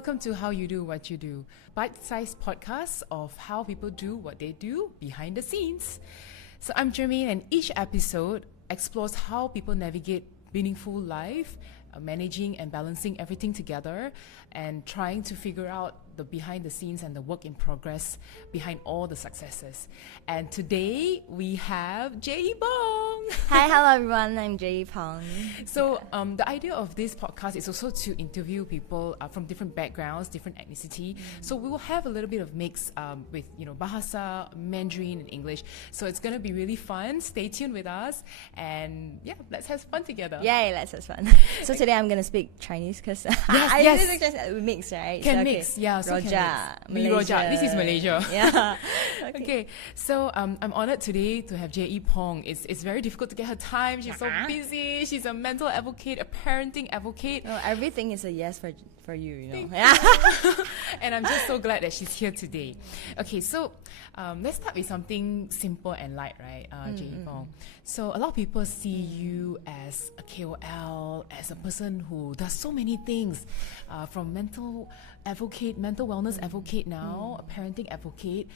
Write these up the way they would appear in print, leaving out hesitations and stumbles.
welcome to How You Do What You Do, bite-sized podcasts of how people do what they do behind the scenes. So I'm Jermaine, and each episode explores how people navigate meaningful life, managing and balancing everything together, and trying to figure out the behind the scenes and the work in progress behind all the successes. And today we have Jay Pong. Hi, hello everyone. I'm Jay Pong. So the idea of this podcast is also to interview people from different backgrounds, different ethnicity. So we will have a little bit of mix with Bahasa, Mandarin, and English. So it's going to be really fun. Stay tuned with us, and yeah, let's have fun together. Yay, let's have fun. So today I'm gonna speak Chinese because yes. we mix, right? Can so, mix, yeah. So Roja, Malaysia. Roja. This is Malaysia. Yeah. Okay. So I'm honored today to have Jay Pong. It's very difficult to get her time. She's so busy. She's a mental advocate, a parenting advocate. No, everything is a yes for you, you know. Yeah. And I'm just so glad that she's here today. Okay, so let's start with something simple and light, right, Jay Pong? So a lot of people see you as a KOL, as a person who does so many things, from mental advocate, mental wellness advocate now, a parenting advocate.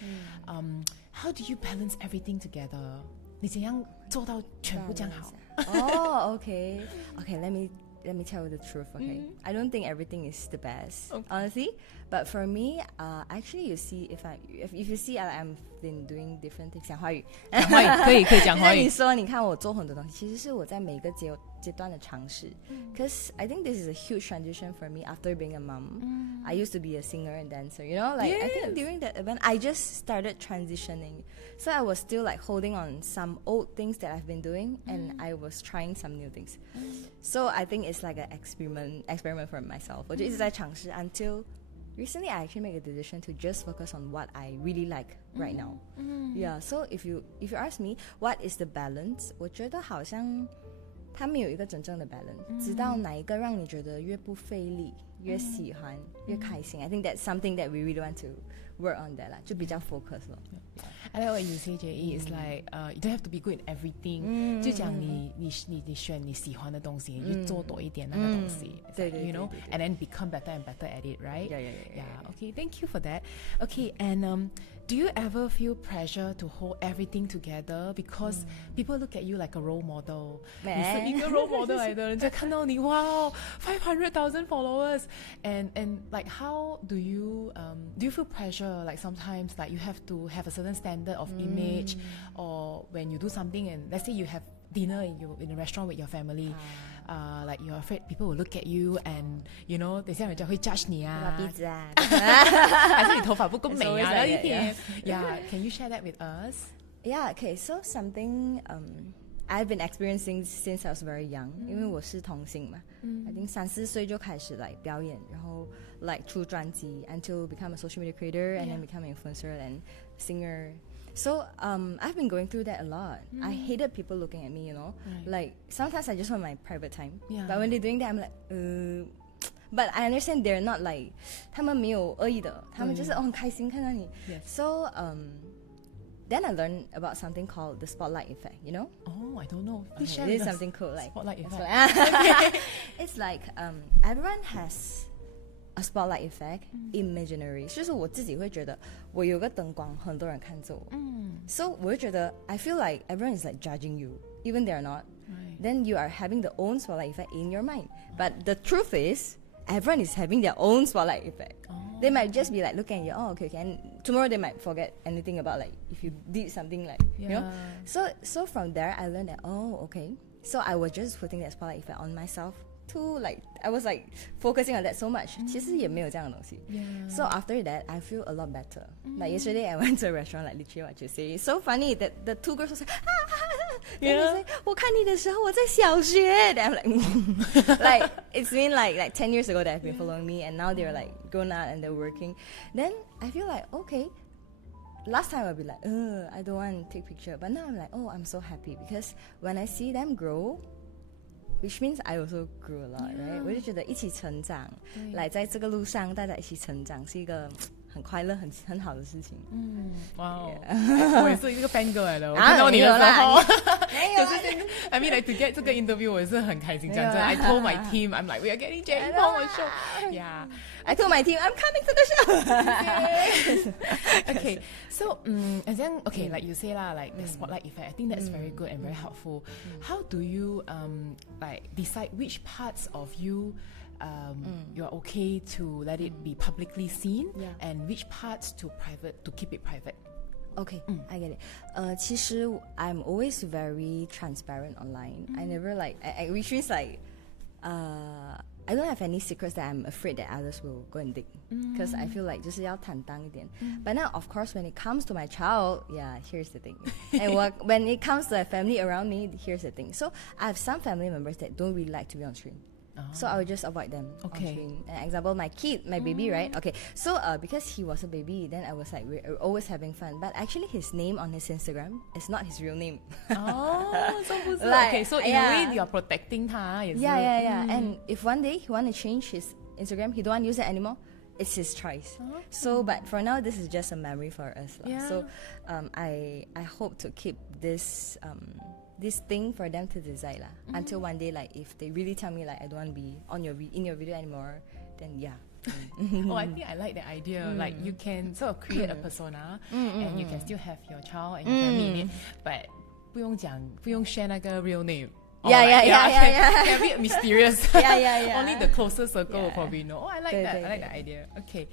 How do you balance everything together? 你怎样做到全部这样好? Oh, okay. Okay, let me tell you the truth, okay? I don't think everything is the best, honestly. But for me, actually, you see, if you see, I'm been doing different things. 讲华语，可以讲华语。你说，你看我做很多东西，其实是我在每个阶段的尝试。Because I think this is a huge transition for me after being a mom. I used to be a singer and dancer, you know, like I think during that event, I just started transitioning. So I was still like holding on some old things that I've been doing, and I was trying some new things. So I think it's like an experiment for myself. 我就一直在尝试 until recently I actually made a decision to just focus on what I really like right now. Yeah, so if you ask me what is the balance, 我觉得好像它没有一个真正的 balance，直到哪一个让你觉得越不费力，越喜欢，越开心。I think that's something that we really want to work on that 啦，就比较 focus 咯。I like what you say, Jay. It's like you don't have to be good in everything. 就讲你选你喜欢的东西，你就做多一点那个东西。对 you know, and then become better and better at it, right? Yeah. Okay, thank you for that. Okay, and do you ever feel pressure to hold everything together because people look at you like a role model? 你是一个 role model 来的，人家看到你 wow 500,000 followers, and like how do you feel pressure, like sometimes like you have to have a certain standard of image, or when you do something and let's say you have dinner in a restaurant with your family, like you're afraid people will look at you and you know 等下人家会 judge 你啊，鼻子啊，还是你头发不够美啊那一天。Yeah, can you share that with us? Yeah, okay, so something I've been experiencing since I was very young, 因为我是同性嘛，I think 3-4岁就开始 like 表演，然后 like 出专辑 until become a social media creator and then become an influencer and singer. So I've been going through that a lot. I hated people looking at me, you know. Like sometimes I just want my private time. But when they're doing that, I'm like, But I understand they're not like 他们没有恶意的，他们就是很开心看到你。So then I learned about something called the spotlight effect, you know? Oh, I don't know. Please share It with is us. something cool, like Spotlight effect. It's like everyone has a spotlight effect, imaginary. 就是我自己会觉得我有个灯光，很多人看着我。So 我会觉得 I feel like everyone is like judging you, even they're not. Then you are having the own spotlight effect in your mind. But the truth is, everyone is having their own spotlight effect. They might just be like looking at you, oh okay, and tomorrow they might forget anything about like if you did something like you know. So from there I learned that okay. So I was just putting that spotlight effect on myself too, like I was like focusing on that so much. 其实也没有这样的东西。So after that I feel a lot better. Like yesterday I went to a restaurant, like literally what you say. It's so funny that the two girls was like you know, like, 我看你的时候我在小学. And I'm like like it's been like 10 years ago that have been following me, and now they're like grown up and they're working. Then I feel like okay, last time I'd be like I don't want to take picture, but now I'm like I'm so happy because when I see them grow, which means I also grew a lot, right? 我就觉得一起成长，来在这个路上大家一起成长是一个很快乐很好的事情。哇，我也是一个 fan girl 来的，我看到你的时候，就是现在 I mean like to get 这个 interview 我也是很开心，讲真的 I told my team I'm like we are getting Jenny Pong on show. Yeah, I told my team I'm coming to the show. Okay, so and then okay, like you say lah, like the spotlight effect, I think that's very good and very helpful. How do you like decide which parts of you you're okay to let it be publicly seen, and which parts to keep it private? Okay, I get it. 其实 I'm always very transparent online. I never like, which means like, I don't have any secrets that I'm afraid that others will go and dig. Because I feel like 就是要坦荡一点. But now, of course, when it comes to my child, yeah, here's the thing. And when it comes to a family around me, here's the thing. So I have some family members that don't really like to be on screen. So I would just avoid them on screen. An example, my kid, my baby, right? Okay, so because he was a baby, then I was like, we're always having fun. But actually, his name on his Instagram is not his real name. So like, okay, so in a way you're protecting 他也是 Yeah. And if one day he want to change his Instagram, he don't want to use it anymore, it's his choice. So, but for now, this is just a memory for us. Yeah. So, I hope to keep this this thing for them to decide lah. Until one day, like if they really tell me like I don't want to be on in your video anymore, then yeah. Oh, I think I like the idea. Like you can sort of create a persona, and you can still have your child and your family in it, but 不用 share 那个 real name. Yeah. Can be mysterious. Yeah. Only the closer circle will probably know. Oh, I like that. I like that idea. Okay.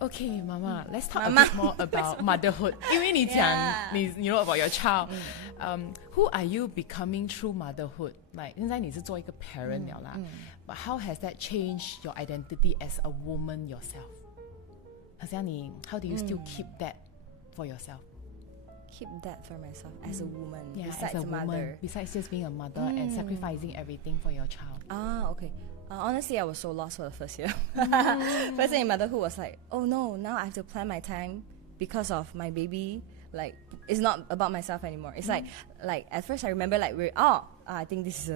Okay, Mama, let's talk a bit more about motherhood. 因为你讲你 you know about your child. Who are you becoming through motherhood? Like 现在你是做一个 parent 了啦. But how has that changed your identity as a woman yourself? 好像你 how do you still keep that for yourself? Keep that for myself as a woman, as besides a a mother. woman, besides just being a mother and sacrificing everything for your child. Okay. Honestly, I was so lost for the first year. First year in motherhood was like, oh no, now I have to plan my time because of my baby. Like, it's not about myself anymore. It's like at first I remember like I think this is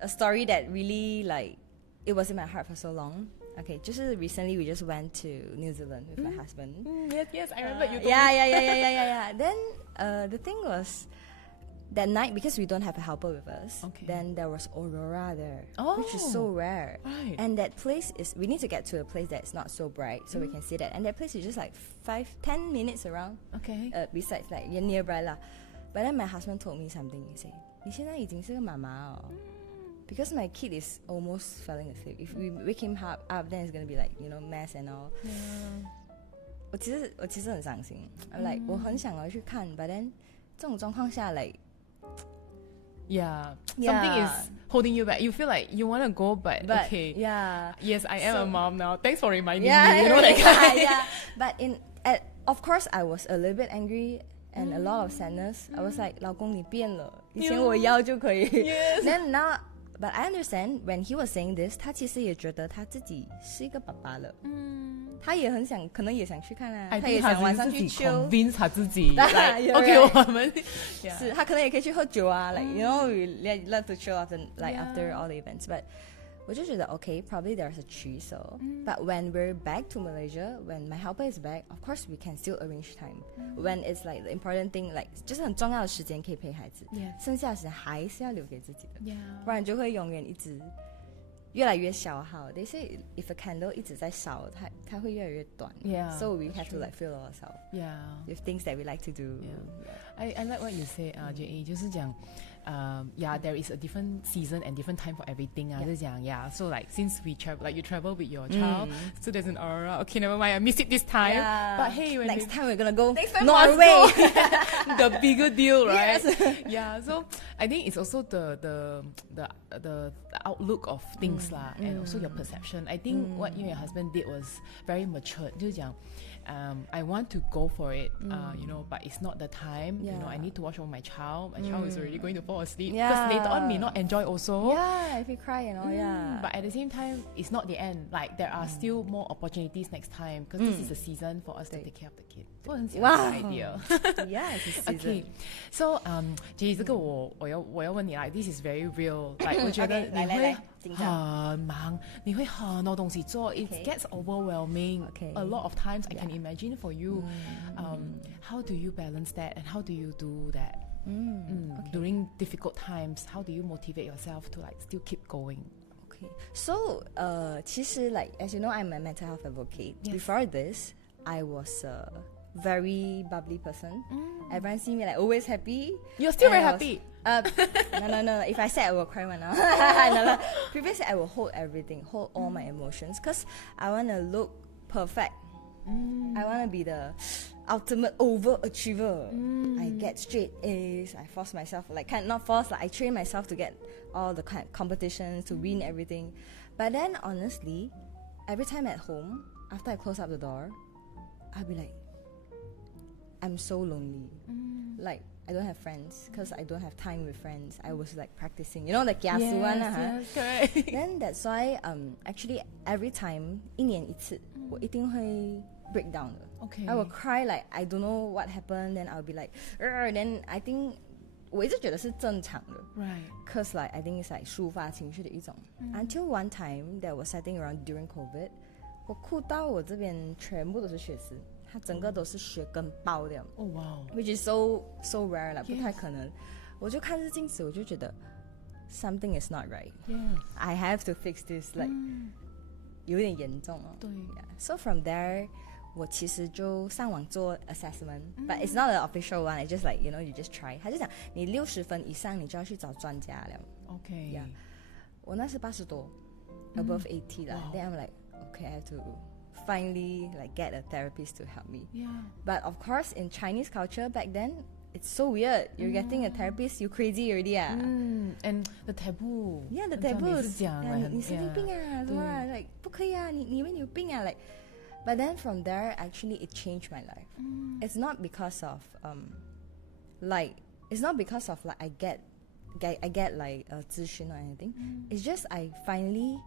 a story that really like it was in my heart for so long. Okay, just recently we just went to New Zealand with my husband. Yes, I remember you told me. Yeah. Then the thing was, that night, because we don't have a helper with us, then there was aurora there, which is so rare. Right. And that place we need to get to a place that's not so bright so we can see that. And that place is just like 5-10 minutes around. Okay. Besides like nearby lah. But then my husband told me something. He said, 你现在已经是个妈妈哦. Because my kid is almost falling asleep. If we wake him up, then it's gonna be like, you know, mess and all. 我其实很伤心. I'm like 我很想要去看 but then 这种状况下 like something is holding you back. You feel like you want to go, but okay. Yeah. Yes, I am a mom now. Thanks for reminding me. You know that kind. But of course, I was a little bit angry and a lot of sadness. I was like, 老公你变了，以前我要就可以。Then now, but I understand when he was saying this, 他其实也觉得他自己是一个爸爸了。他也很想，可能也想去看啊。他也想晚上去 convince 他自己。OK， 我们是他可能也可以去喝酒啊。Like you know, we love to chill after after all the events. But 我就觉得 okay, probably there's a tree. So, but when we're back to Malaysia, when my helper is back, of course we can still arrange time. When it's like the important thing, like 就是很重要的时间可以陪孩子，剩下的时间还是要留给自己的，不然就会永远一直。越来越消耗 They say if a candle 一直在烧它会越来越短 So we have to like fill ourselves with things that we like to do. I like what you say, J.A. 就是讲there is a different season and different time for everything. So like since we travel, like you travel with your child, so there's an aurora. Okay, never mind, I missed it this time. But hey, next time we're gonna go Norway. The bigger deal, right? So I think it's also the outlook of things lah, and also your perception. I think what you and your husband did was very matured. 就是讲I want to go for it, you know, but it's not the time. You know, I need to watch over my child. My child is already going to fall asleep because later on may not enjoy also. If you cry and all, But at the same time, it's not the end. Like there are still more opportunities next time because this is a season for us to take care of the kid. 我很喜欢这个 idea. It's a season. Okay, so Jay, 这个我要问你啦。This is very real. Like 我觉得你会很忙，你会很多东西做 it gets overwhelming. A lot of times I can imagine for you. How do you balance that and how do you do that? During difficult times, how do you motivate yourself to like still keep going? Okay, so 其实 like as you know, I'm a mental health advocate. Before this, I was a very bubbly person. Everyone see me like always happy. You're still very happy. No. If I say I will cry right now. No. Previously, I will hold everything, hold all my emotions, because I want to look perfect. I want to be the ultimate overachiever. I get straight A's. I force myself, like not force, like I train myself to get all the competitions, to win everything. But then honestly, every time at home, after I close up the door, I'll be like, I'm so lonely. Like I don't have friends because I don't have time with friends. I was like practicing, you know, the kiasu one. Correct. Then that's why actually every time 一年一次我一定会 break down 的. Okay. I will cry like I don't know what happened. Then I'll be like, then I think 我一直觉得是正常的. Right. Cause like I think it's like 抒发情绪的一种. Until one time that was setting around during COVID, 我哭到我这边全部都是血丝，它整个都是血根爆掉。Oh wow. Which is so rare 啦，不太可能。我就看着镜子，我就觉得 something is not right. I have to fix this. Like 有点严重哦。对。So from there, 我其实就上网做 assessment, but it's not an official one. It's just like you know, you just try. 他就讲你60分以上，你就要去找专家了。Okay. Yeah. 我那是80多 above 80 啦。Then I'm like, okay, I have to finally like get a therapist to help me. Yeah. But of course, in Chinese culture back then, it's so weird. You're getting a therapist, you crazy already. And the taboo. Yeah, the taboo. 你神经病啊，什么啊 like 不可以啊，你以为你有病啊 like. But then from there, actually, it changed my life. It's not because of like it's not because of like I get like 咨询 or anything. It's just I finally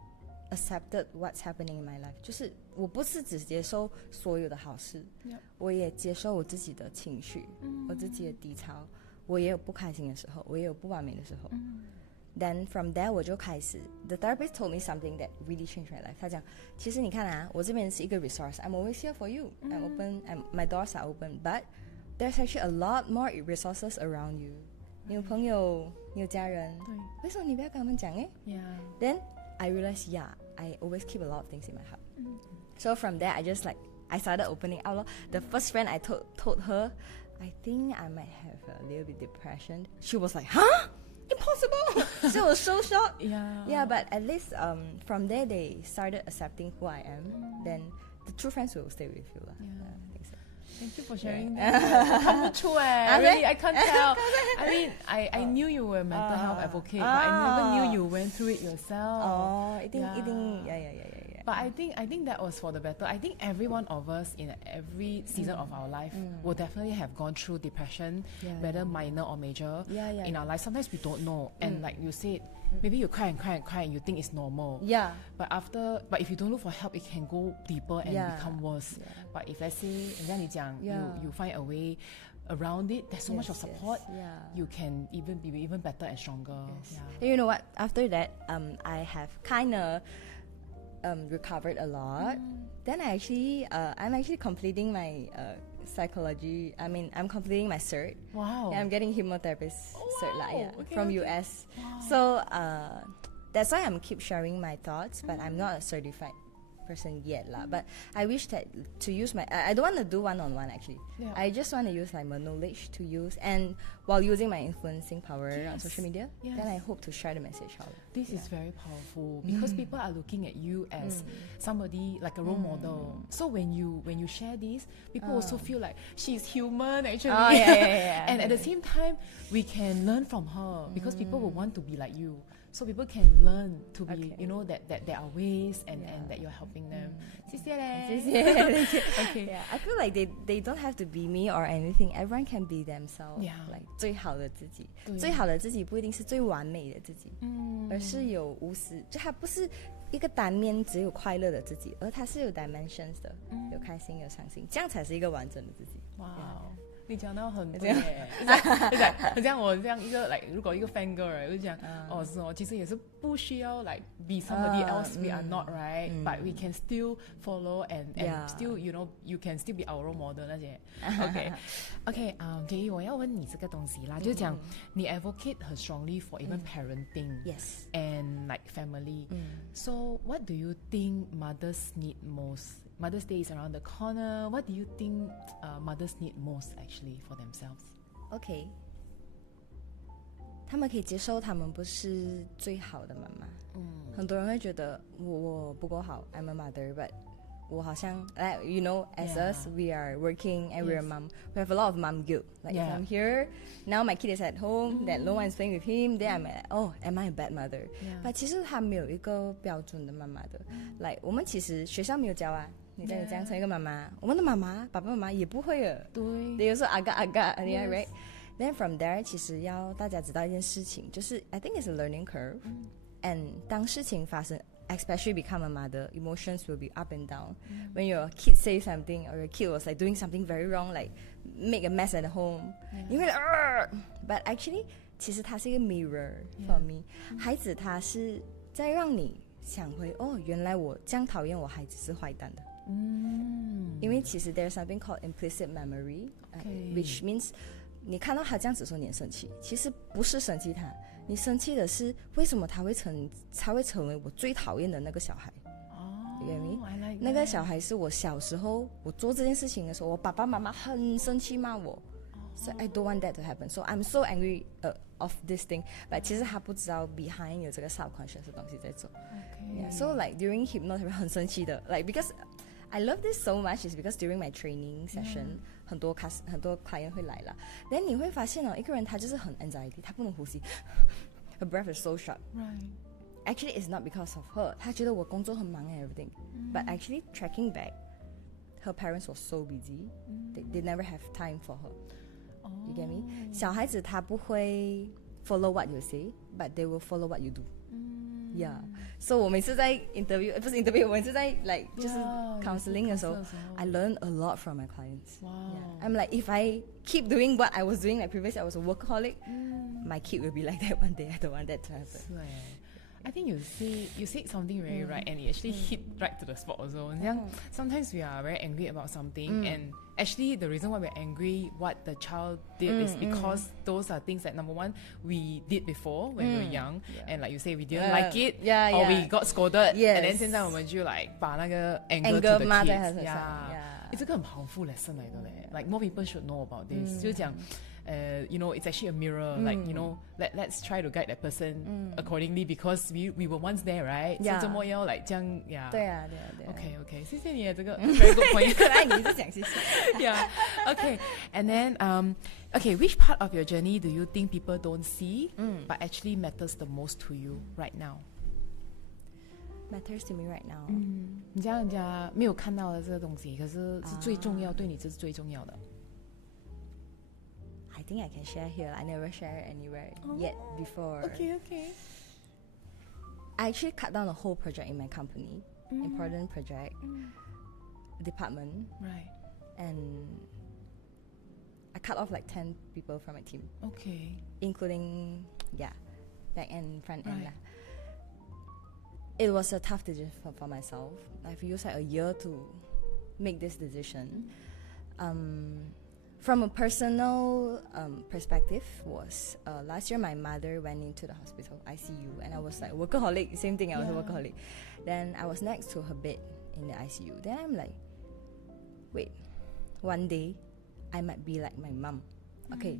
accepted what's happening in my life. 就是我不是只接受所有的好事，我也接受我自己的情绪，我自己的低潮，我也有不开心的时候，我也有不完美的时候。Then from there 我就开始 the therapist told me something that really changed my life. 他讲其实你看啊，我这边是一个 resource. I'm always here for you. I'm open. My doors are open. But there's actually a lot more resources around you. 你有朋友，你有家人，为什么你不要跟他们讲诶 Then I realized, yeah, I always keep a lot of things in my heart. So from there, I just like I started opening out. The first friend I told her, I think I might have a little bit depression. She was like, huh? Impossible. She was so shocked. Yeah, but at least from there they started accepting who I am. Then the true friends will stay with you lah. Thank you for sharing that. 看不出哎 really I can't tell. I mean I knew you were a mental health advocate, but I never knew you went through it yourself. 一定 yeah. But I think that was for the better. I think every one of us in every season of our life will definitely have gone through depression, whether minor or major in our life. Sometimes we don't know, and like you said, maybe you cry and you think it's normal. But if you don't look for help, it can go deeper and become worse. But if let's say, 像你讲, you find a way around it, there's so much of support. You can even be even better and stronger. You know what? After that, I have kind of recovered a lot. Then I'm actually completing my psychology. I mean, I'm completing my cert. Wow. Yeah, I'm getting hypnotherapist cert from US. Wow. So that's why I'm keep sharing my thoughts, but I'm not a certified person yet lah. But I wish that to use my I don't want to do one-on-one actually. I just want to use like my knowledge to use, and while using my influencing power on social media, then I hope to share the message out. This is very powerful because people are looking at you as somebody like a role model. So when you share this, people also feel like she's human actually. And at the same time, we can learn from her because people will want to be like you. So people can learn to be, you know, that there are ways and that you're helping them. 谢谢嘞. Okay. Yeah, I feel like they don't have to be me or anything. Everyone can be themselves. Like 最好的自己。最好的自己不一定是最完美的自己，而是有无私，就它不是一个单面只有快乐的自己，而它是有 dimensions 的，有开心有伤心，这样才是一个完整的自己。Wow. 你讲到很对耶，很像我这样一个like 如果一个 fan girl 就讲是哦，其实也是不需要 like be somebody else we are not right but we can still follow and still you know you can still be our role model 那些 OK Jay 我要问你这个东西啦，就是讲你 advocate 很 strongly for even parenting yes and like family so what do you think mothers need most? Mother's Day is around the corner. What do you think mothers need most actually for themselves? OK 他们可以接受他们不是最好的妈妈很多人会觉得我不够好 I'm a mother but 我好像 like you know as us we are working and we're a mom we have a lot of mom guilt like if I'm here now my kid is at home that no one is playing with him then I'm like oh am I a bad mother but 其实他没有一个标准的妈妈的like 我们其实学校没有教啊你这样成一个妈妈我们的妈妈爸爸妈妈也不会的对 they also agak right then from there 其实要大家知道一件事情就是 I think it's a learning curve and 当事情发生especially become a mother emotions will be up and down when your kid say something or your kid was like doing something very wrong like make a mess at home you will like but actually 其实它是一个 mirror for me 孩子他是在让你想回哦原来我这样讨厌我孩子是坏蛋的因为其实 there's something called implicit memory which means 你看到他这样子说你很生气其实不是生气他你生气的是为什么他会成为我最讨厌的那个小孩You get me? 那个小孩是我小时候我做这件事情的时候我爸爸妈妈很生气骂我So I don't want that to happen So I'm so angry of this thing But 其实他不知道 behind 有这个 subconscious 的东西在做So like during hypnosis 很生气的 Like because I love this so much is because during my training session很多 client 会来了 Then 你会发现一个人他就是很 anxiety 他不能呼吸Her breath is so sharp Actually it's not because of her 他觉得我工作很忙 and everything But actually tracking back Her parents were so busy they never have time for her You get me? 小孩子他不会 follow what you say But they will follow what you do Yeah So 我每次在 interview 不是 interview 我每次在 like 就是 counseling 的时候 I learn a lot from my clients I'm like if I keep doing what I was doing like previously I was a workaholic My kid will be like that one day I don't want that to happen I think you said something very right and it actually hit right to the spot also sometimes we are very angry about something and actually the reason why we're angry what the child did is because those are things that number one we did before when we were young and like you say we didn't like it or we got scolded and then 现在我们就 like 把那个 anger to the kids it's a 很 powerful lesson 来的嘞 like more people should know about this 就是讲you know it's actually a mirror like you know let's try to guide that person accordingly because we were once there right so 怎么要 like 这样对啊 OK 谢谢你这个 very good point 可爱你一直讲谢谢yeah OK and then okay which part of your journey do you think people don't see but actually matters the most to you right now matters to me right now 你这样人家没有看到的这个东西可是是最重要对你这是最重要的I think I can share here I never share anywhere yet before Okay I actually cut down the whole project in my company important project department right and I cut off like 10 people from my team okay including back end front end right. It was a tough decision for myself I've used like a year to make this decision From a personal perspective was last year my mother went into the hospital ICU and I was like workaholic same thing I was a workaholic then I was next to her bed in the ICU then I'm like wait one day I might be like my mom okay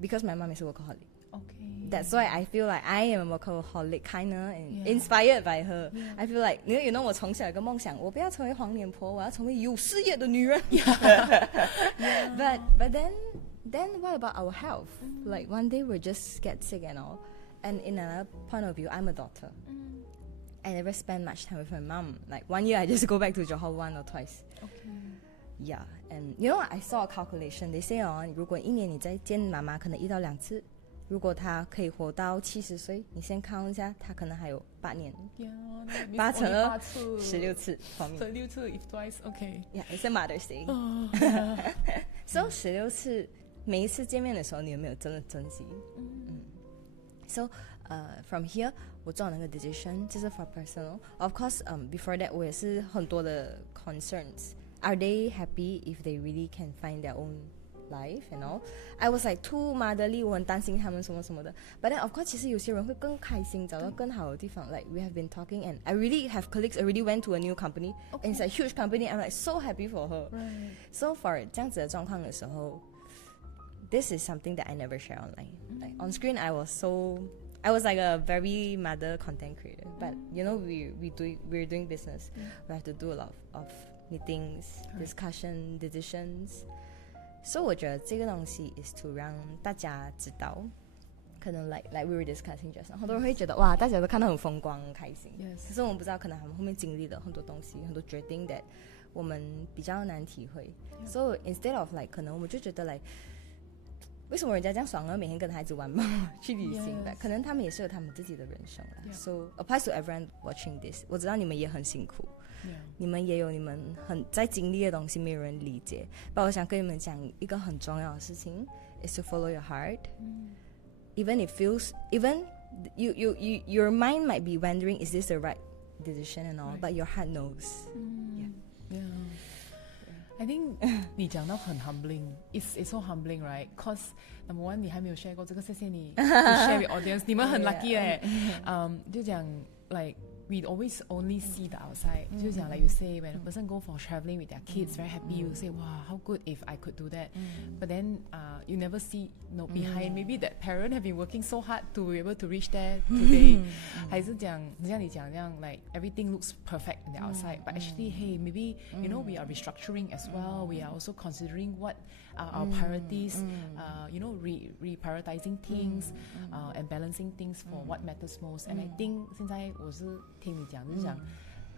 because my mom is a workaholic okay that's why I feel like I am a workaholic kinda and inspired by her I feel like you know 我从小有个梦想我不要成为黄脸婆我要成为有事业的女人but then what about our health like one day we'll just get sick and all and in another point of view I'm a daughter I never spend much time with my mom like 1 year I just go back to Johor 1 or twice yeah and you know I saw a calculation they say 如果1年你再见妈妈可能1到2次如果他可以活到70岁你先 count 一下他可能还有8年8乘2 16次 for me 16次 if twice okay yeah it's a Mother's Day So 16次每一次见面的时候你有没有真的珍惜？So from here 我做那个 decision 就是 for personal. Of course before that 我也是很多的 concerns. Are they happy if they really can find their own life and all? I was like too motherly, 我很担心他们什么什么的 But then of course 其实有些人会更开心找到更好的地方 Like we have been talking and I really have colleagues already went to a new company and it's a huge company. I'm like so happy for her. So for 这样子的状况的时候 This is something that I never share online. Like on screen I was like a very mother content creator, but you know we're doing business. We have to do a lot of meetings, discussion, decisions. So 我觉得这个东西 is to 让大家知道，可能 like we were discussing just now， 很多人会觉得哇，大家都看到很风光、很开心。可是我们不知道，可能他们后面经历了很多东西，很多决定 that 我们比较难体会。So instead of like， 可能我们就觉得 like。为什么人家这样爽呢？每天跟孩子玩嘛，去旅行吧。可能他们也是有他们自己的人生啦。So applies to everyone watching this。我知道你们也很辛苦，你们也有你们很在经历的东西，没有人理解。但我想跟你们讲一个很重要的事情 ，is to follow your heart. Even it feels, even your mind might be wondering, is this the right decision and all, but your heart knows. I think 你讲到很 humbling. It's so humbling, right? Cause number one 你还没有 share 过这个，谢谢你 share with audience. 你们很 lucky 就讲 like we always only see the outside. 就讲 like you say when a person go for traveling with their kids, very happy. You say wow, how good if I could do that. But then you never see behind. Maybe that parent have been working so hard to be able to reach there today. 还是讲像你讲这样 like everything looks perfect on the outside, but actually hey maybe you know we are restructuring as well. We are also considering what are our priorities. You know reprioritizing things and balancing things for what matters most. And I think 现在我是听你讲就是讲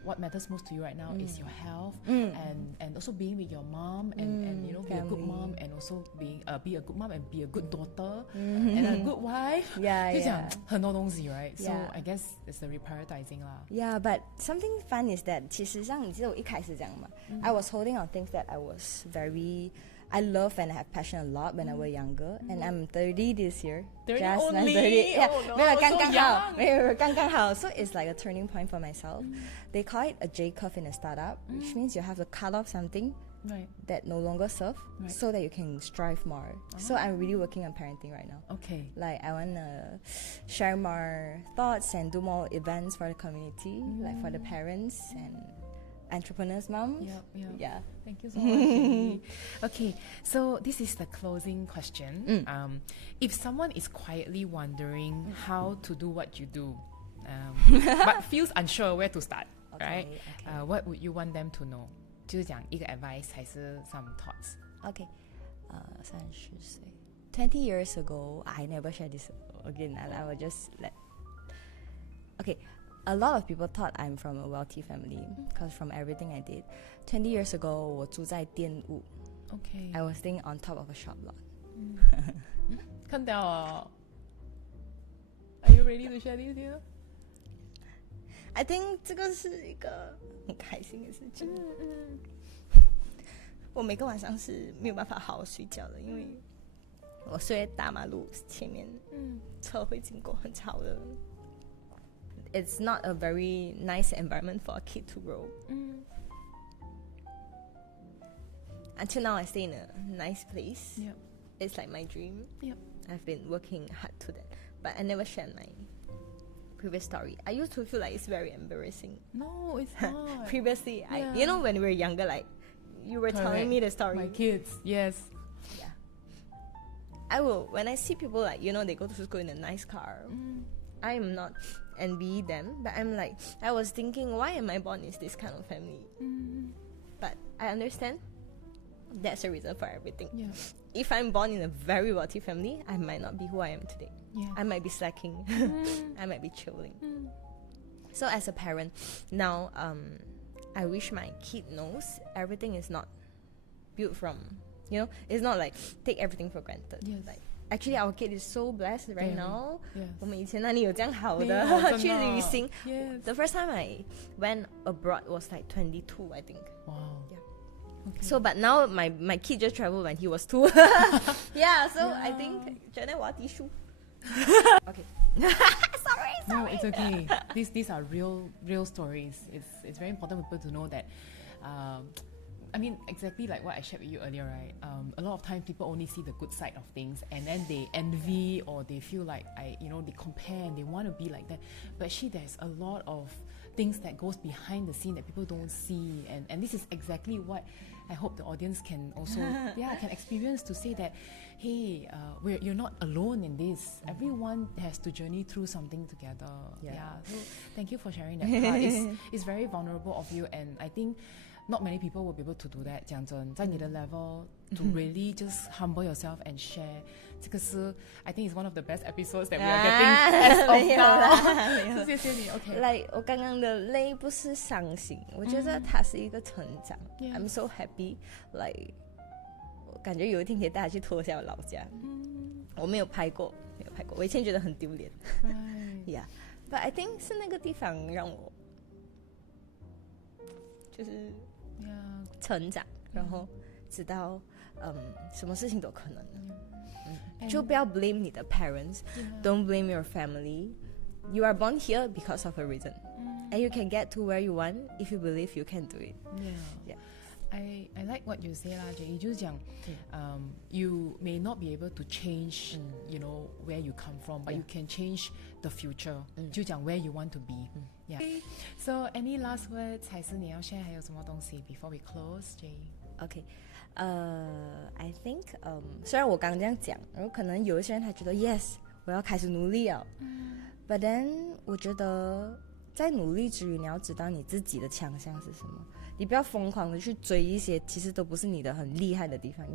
what matters most to you right now is your health and also being with your mom and you know be a good mom and also be a good mom and be a good daughter and a good wife. 就讲很多东西 right? So I guess it's the reprioritizing 啦。 Yeah, but something fun is that 其实像你记得我一开始讲嘛 I was holding on things that I love and I have passion a lot when I was younger and I'm 30 this year. 30 just only? 30. Yeah, Oh no, 没有 so 刚好 young. 没有刚好 So it's like a turning point for myself. They call it a J curve in a startup, which means you have to cut off something that no longer serve so that you can strive more. So I'm really working on parenting right now. Okay. Like I want to share more thoughts and do more events for the community, like for the parents and entrepreneurs moms. Yeah. Thank you so much. Okay, so this is the closing question. If someone is quietly wondering how to do what you do, but feels unsure where to start, right? What would you want them to know? 就是讲一个 advice 还是 some thoughts? Okay. 30岁 20 years ago, I never share this again. I would just let. Okay. A lot of people thought I'm from a wealthy family because from everything I did. 20 years ago, 我住在店屋. Okay. I was staying on top of a shop lot. 看到哦 Are you ready to share this here? I think 这个是一个很开心的事情。我每个晚上是没有办法好好睡觉的，因为我睡在大马路前面，车会经过，很吵的。It's not a very nice environment for a kid to grow. Until now, I stay in a nice place. It's like my dream. I've been working hard to that, but I never shared my previous story. I used to feel like it's very embarrassing. No, it's not. Previously, you know, when we were younger, like you were telling me the story. My kids, yes. Yeah. I will when I see people like you know they go to school in a nice car. I am not envy them, but I'm like I was thinking, why am I born in this kind of family? But I understand that's the reason for everything. If I'm born in a very wealthy family, I might not be who I am today. I might be slacking. I might be chilling. So as a parent now, I wish my kid knows everything is not built from, you know, it's not like take everything for granted. Like actually our kid is so blessed right now. 我们以前哪里有这样好的去旅行 The first time I went abroad was like 22 I think. Wow. So, but now my kid just traveled when he was 2. Yeah, so I think Janet want tissue. Okay. Sorry. No, it's okay. These are real stories. It's very important for people to know that. I mean, exactly like what I shared with you earlier, right? A lot of times people only see the good side of things, and then they envy or they feel like they compare and they want to be like that. But actually, there's a lot of things that goes behind the scene that people don't see, and this is exactly what I hope the audience can also can experience, to say that, hey, you're not alone in this. Everyone has to journey through something together. So thank you for sharing that part. It's very vulnerable of you, and I think not many people will be able to do that. 讲真，在你的 level to really just humble yourself and share， 这个是 I think it's one of the best episodes that we are getting as of now. 谢谢你。OK， like 我刚刚的泪不是伤心，我觉得它是一个成长。I'm so happy， like 我感觉有一天可以带他去脱下我老家。我没有拍过，我以前觉得很丢脸。Yeah，but I think 是那个地方让我就是成长，然后知道什么事情都可能的。就不要 blame 你的 parents，don't blame your family. You are born here because of a reason, and you can get to where you want if you believe you can do it. I like what you say 啦，Jay， 就是讲，you may not be able to change, where you come from, but you can change the future. 就讲 where you want to be. So any last words？ 还是你要 share 还有什么东西 before we close, Jay？ I think 虽然我刚刚这样讲，然后可能有一些人他觉得 yes， 我要开始努力了。But then 我觉得在努力之余，你要知道你自己的强项是什么。你不要疯狂的去追一些其实都不是你的很厉害的地方，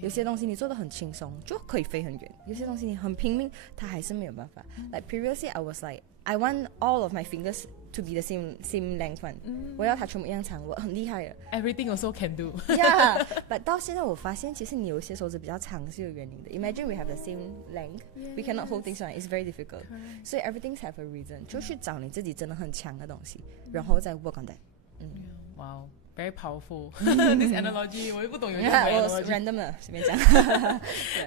有些东西你做得很轻松就可以飞很远，有些东西你很拼命它还是没有办法。Like previously I was like I want all of my fingers to be the same length one，我要它全部一样长，我很厉害了。Everything also can do. Yeah, but 到现在我发现其实你有些手指比较长是有原因的。Imagine we have the same length, we cannot hold things on, it's very difficult. So everything have a reason. 就去找你自己真的很强的东西，然后再 work on that. Wow, very powerful. This analogy, 我也不懂有什么 analogy. 我 random 的，随便讲。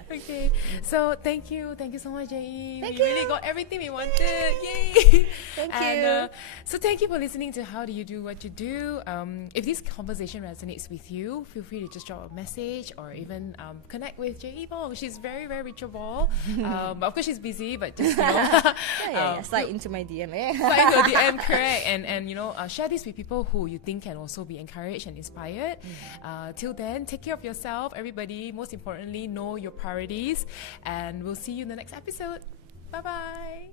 Okay, so thank you so much, Jay. Thank we you. really got everything we wanted. Yay! Thank and, so thank you for listening to How Do You Do What You Do. If this conversation resonates with you, feel free to just drop a message or even connect with Jay Bong. She's very, very reachable. But of course she's busy, but just slide into my DM. Slide into DM, correct. And share this with people who you think can also be encouraged and inspired. Till then, take care of yourself, everybody. Most importantly, know your priorities, and we'll see you in the next episode. Bye bye.